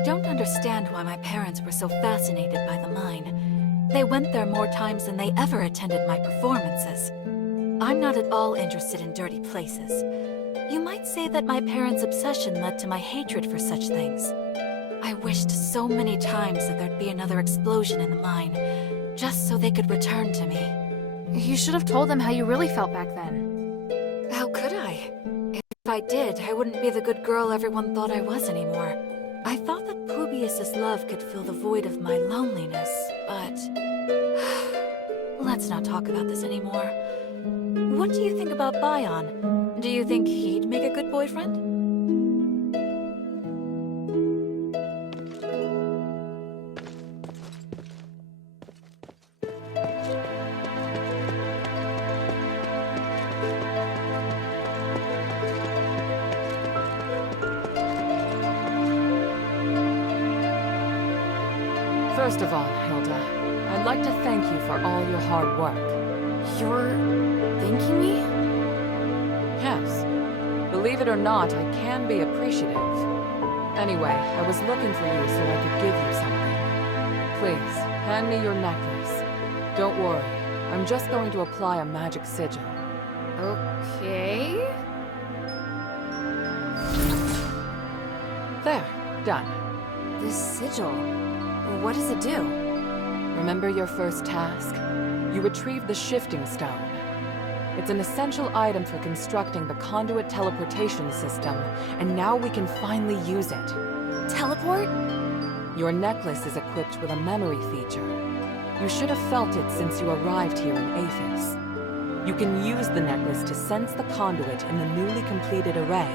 I don't understand why my parents were so fascinated by the mine. They went there more times than they ever attended my performances. I'm not at all interested in dirty places. You might say that my parents' obsession led to my hatred for such things. I wished so many times that there'd be another explosion in the mine, just so they could return to me. You should have told them how you really felt back then. How could I? If I did, I wouldn't be the good girl everyone thought I was anymore. I thought that Publius's love could fill the void of my loneliness, but... Let's not talk about this anymore. What do you think about Bion? Do you think he'd make a good boyfriend? First of all, Hilda, I'd like to thank you for all your hard work. You're... thanking me? Yes. Believe it or not, I can be appreciative. Anyway, I was looking for you so I could give you something. Please, hand me your necklace. Don't worry, I'm just going to apply a magic sigil. Okay... There, done. This sigil... what does it do? Remember your first task? You retrieved the shifting stone. It's an essential item for constructing the conduit teleportation system, and now we can finally use it. Teleport? Your necklace is equipped with a memory feature. You should have felt it since you arrived here in Aphis. You can use the necklace to sense the conduit in the newly completed array,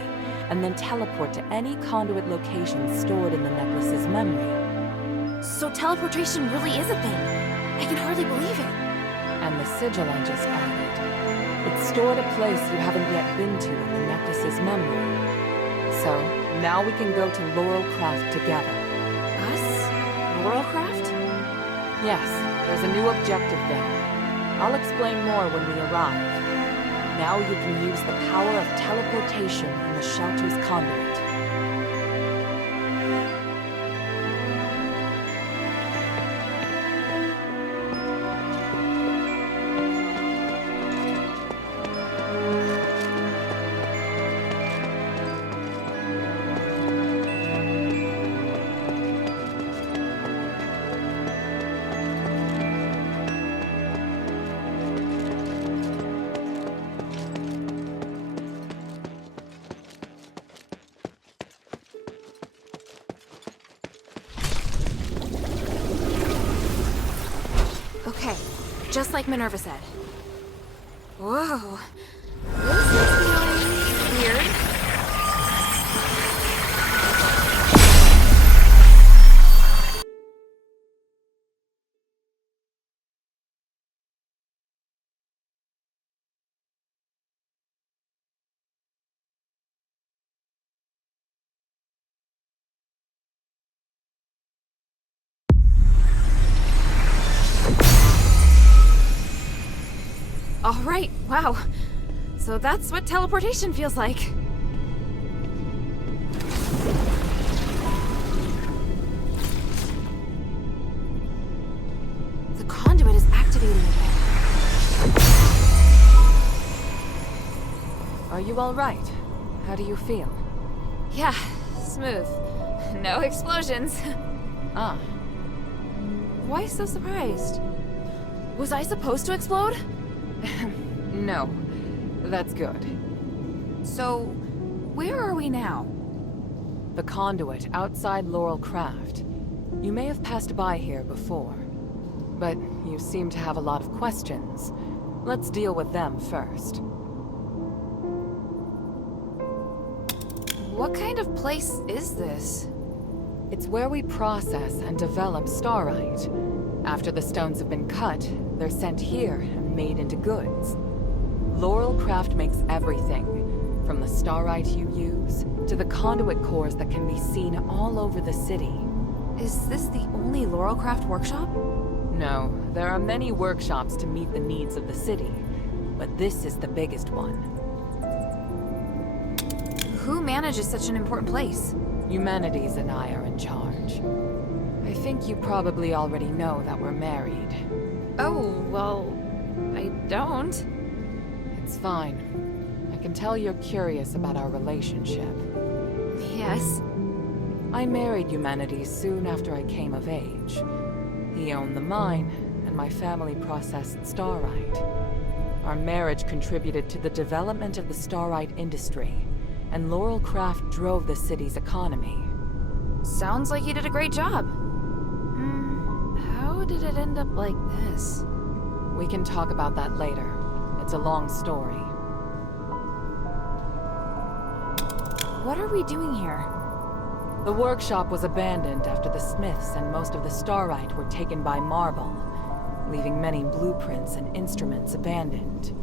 and then teleport to any conduit location stored in the necklace's memory. So teleportation really is a thing. I can hardly believe it. And the sigil I just added. It's stored a place you haven't yet been to in the necklace's memory. So, now we can go to Laurelcraft together. Us? Laurelcraft? Yes, there's a new objective there. I'll explain more when we arrive. Now you can use the power of teleportation in the shelter's conduit. Okay, just like Minerva said. Whoa. This is feeling weird. All right, wow. So that's what teleportation feels like. The conduit is activating again. Are you all right? How do you feel? Yeah, smooth. No explosions. Ah. Why so surprised? Was I supposed to explode? No. That's good. So, where are we now? The conduit outside Laurelcraft. You may have passed by here before, but you seem to have a lot of questions. Let's deal with them first. What kind of place is this? It's where we process and develop starite. After the stones have been cut, they're sent here and made into goods. Laurelcraft makes everything, from the starite you use, to the conduit cores that can be seen all over the city. Is this the only Laurelcraft workshop? No, there are many workshops to meet the needs of the city, but this is the biggest one. Who manages such an important place? Humanities and I are in charge. I think you probably already know that we're married. Oh, well, I don't. It's fine. I can tell you're curious about our relationship. Yes. I married Humanities soon after I came of age. He owned the mine, and my family processed starite. Our marriage contributed to the development of the starite industry, and Laurel Craft drove the city's economy. Sounds like you did a great job. How did it end up like this? We can talk about that later. It's a long story. What are we doing here? The workshop was abandoned after the smiths and most of the starite were taken by Marble, leaving many blueprints and instruments abandoned.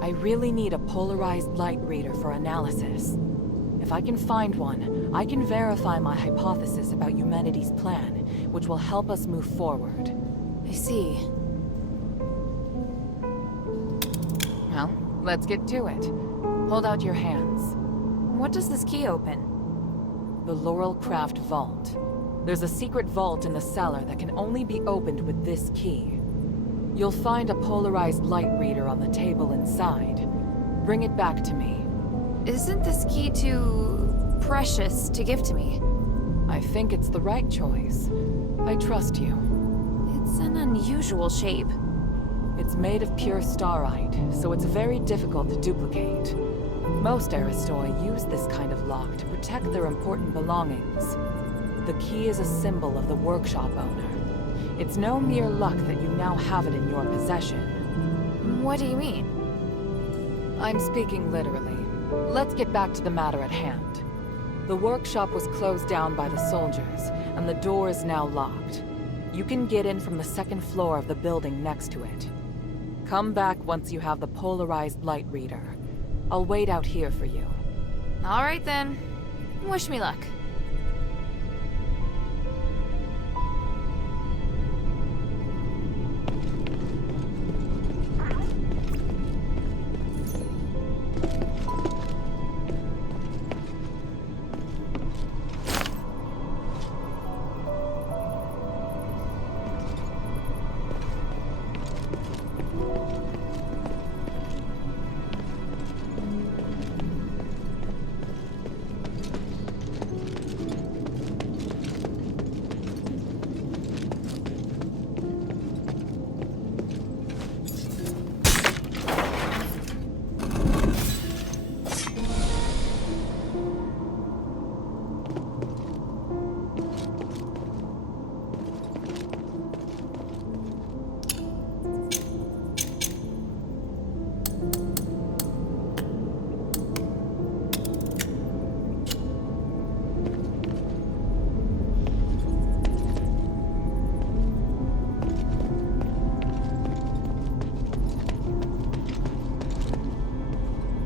I really need a polarized light reader for analysis. If I can find one, I can verify my hypothesis about humanity's plan, which will help us move forward. I see. Well, let's get to it. Hold out your hands. What does this key open? The Laurel Craft Vault. There's a secret vault in the cellar that can only be opened with this key. You'll find a polarized light reader on the table inside. Bring it back to me. Isn't this key too precious to give to me? I think it's the right choice. I trust you. It's an unusual shape. It's made of pure starite, so it's very difficult to duplicate. Most Aristoi use this kind of lock to protect their important belongings. The key is a symbol of the workshop owner. It's no mere luck that you now have it in your possession. What do you mean? I'm speaking literally. Let's get back to the matter at hand. The workshop was closed down by the soldiers, and the door is now locked. You can get in from the second floor of the building next to it. Come back once you have the polarized light reader. I'll wait out here for you. All right then. Wish me luck.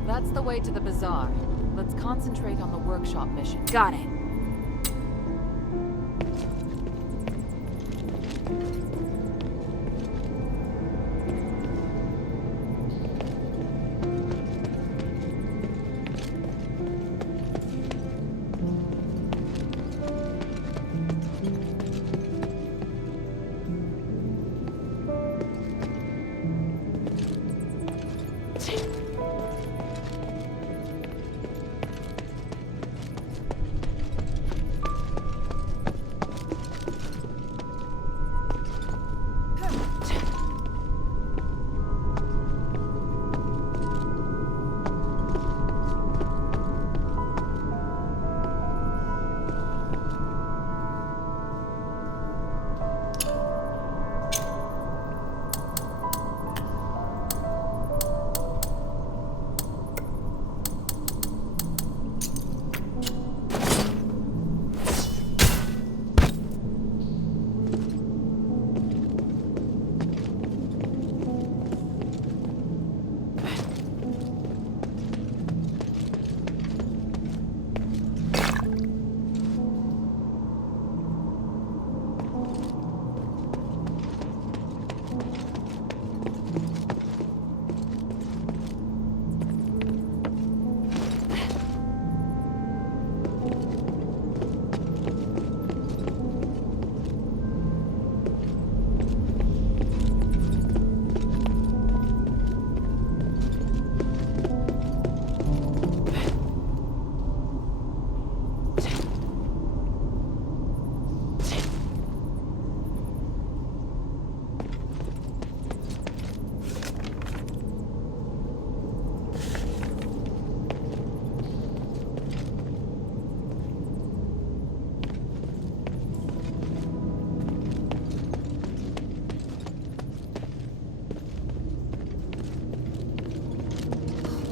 That's the way to the bazaar. Let's concentrate on the workshop mission. Got it.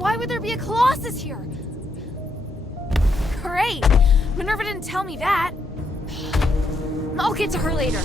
Why would there be a Colossus here? Great! Minerva didn't tell me that. I'll get to her later.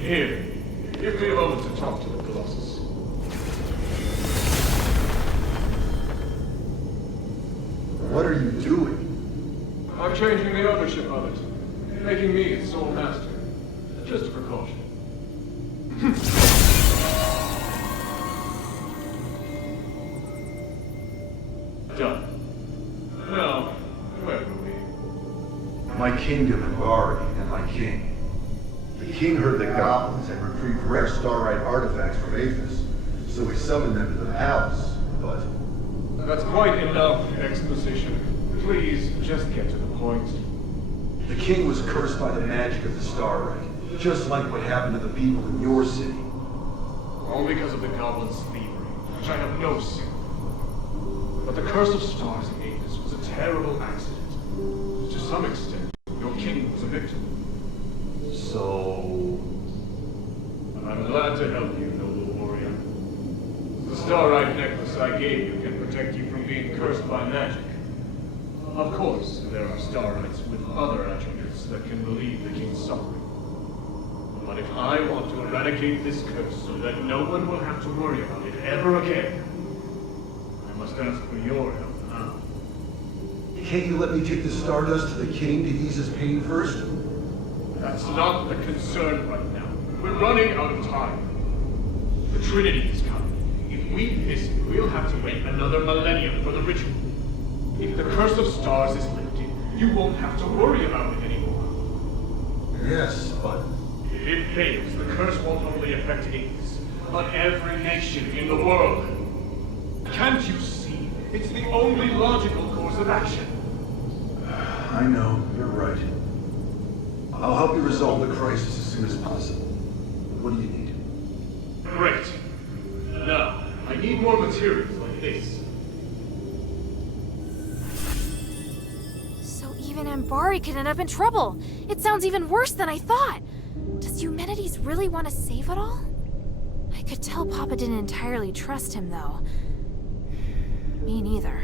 Here, give me a moment to talk to the Colossus. What are you doing? I'm changing the ownership of it, making me its sole master. Just a precaution. Done. Now, where were we? My kingdom and Bari and my king. The king heard the goblins had retrieved rare starite artifacts from Aphis, so he summoned them to the palace, but... That's quite enough exposition. Please, just get to the point. The king was cursed by the magic of the starite, just like what happened to the people in your city. All because of the goblins' thievery, which I have no sympathy for. But the curse of stars in Aphis was a terrible accident. To some extent, your king was a victim. So... I'm glad to help you, noble warrior. The starite necklace I gave you can protect you from being cursed by magic. Of course, there are starites with other attributes that can relieve the king's suffering. But if I want to eradicate this curse so that no one will have to worry about it ever again, I must ask for your help now. Can't you let me take the stardust to the king to ease his pain first? That's not the concern right now. We're running out of time. The Trinity is coming. If we miss it, we'll have to wait another millennium for the ritual. If the curse of stars is lifted, you won't have to worry about it anymore. Yes, but... If it fails, the curse won't only affect Aphis, but every nation in the world. Can't you see? It's the only logical course of action. I know, you're right. I'll help you resolve the crisis as soon as possible. What do you need? Great. Now, I need more materials like this. So even Ambari could end up in trouble. It sounds even worse than I thought. Does Eumenides really want to save it all? I could tell Papa didn't entirely trust him, though. Me neither.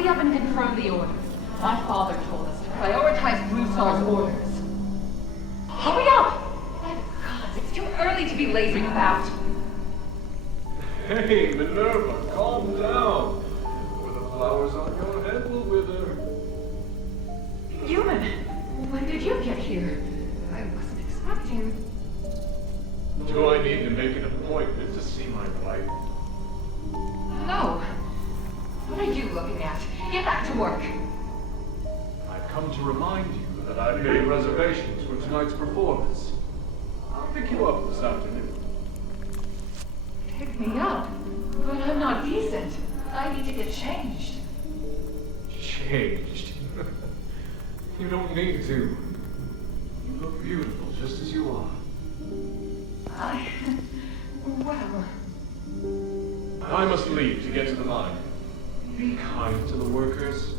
Hurry up and confirm the orders. My father told us to prioritize Blue Star's orders. Hurry up! God, it's too early to be lazing about. Hey, Minerva, calm down. Or the flowers on your head will wither. Human, when did you get here? I wasn't expecting... Do I need to make an appointment to see my wife? No. What are you looking at? Get back to work. I've come to remind you that I've made reservations for tonight's performance. I'll pick you up this afternoon. Pick me up? But I'm not decent. I need to get changed. Changed? You don't need to. You look beautiful just as you are. Well... I must leave to get to the mine. Be kind to the workers.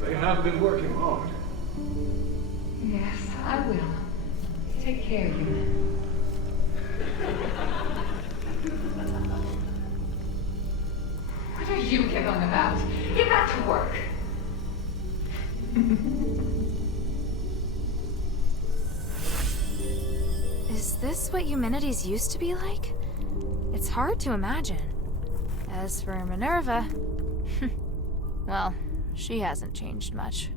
They have been working hard. Yes, I will. Take care, you. What are you giggling about? Get back to work. Is this what humanities used to be like? It's hard to imagine. As for Minerva... well, she hasn't changed much.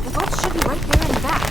The vault should be right there in the back.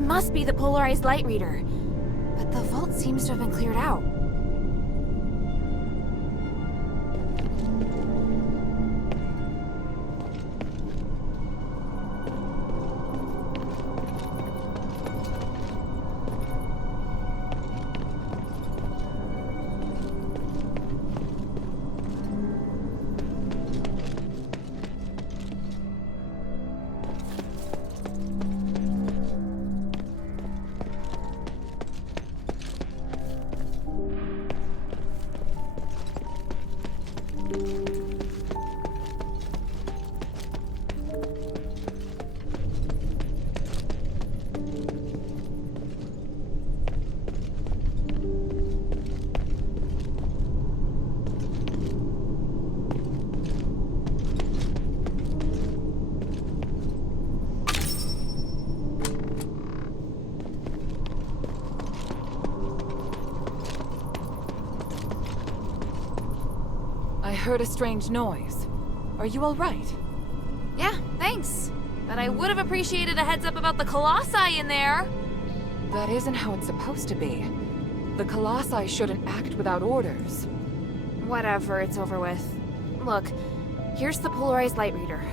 Must be the polarized light reader. But the vault seems to have been cleared out. I heard a strange noise. Are you all right? Yeah, thanks. But I would have appreciated a heads up about the Colossi in there. That isn't how it's supposed to be. The Colossi shouldn't act without orders. Whatever, it's over with. Look, here's the polarized light reader.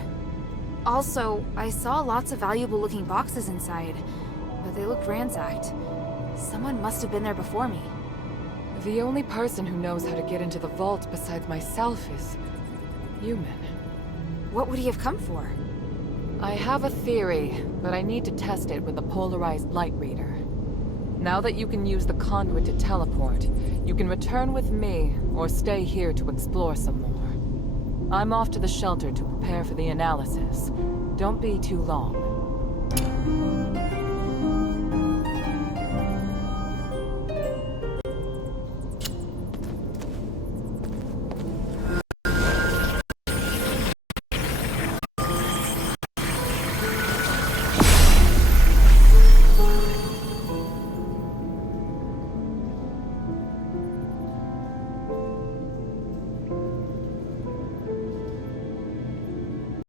Also, I saw lots of valuable looking boxes inside, but they looked ransacked. Someone must have been there before me. The only person who knows how to get into the vault besides myself is human. What would he have come for? I have a theory, but I need to test it with a polarized light reader. Now that you can use the conduit to teleport, you can return with me, or stay here to explore some more. I'm off to the shelter to prepare for the analysis. Don't be too long.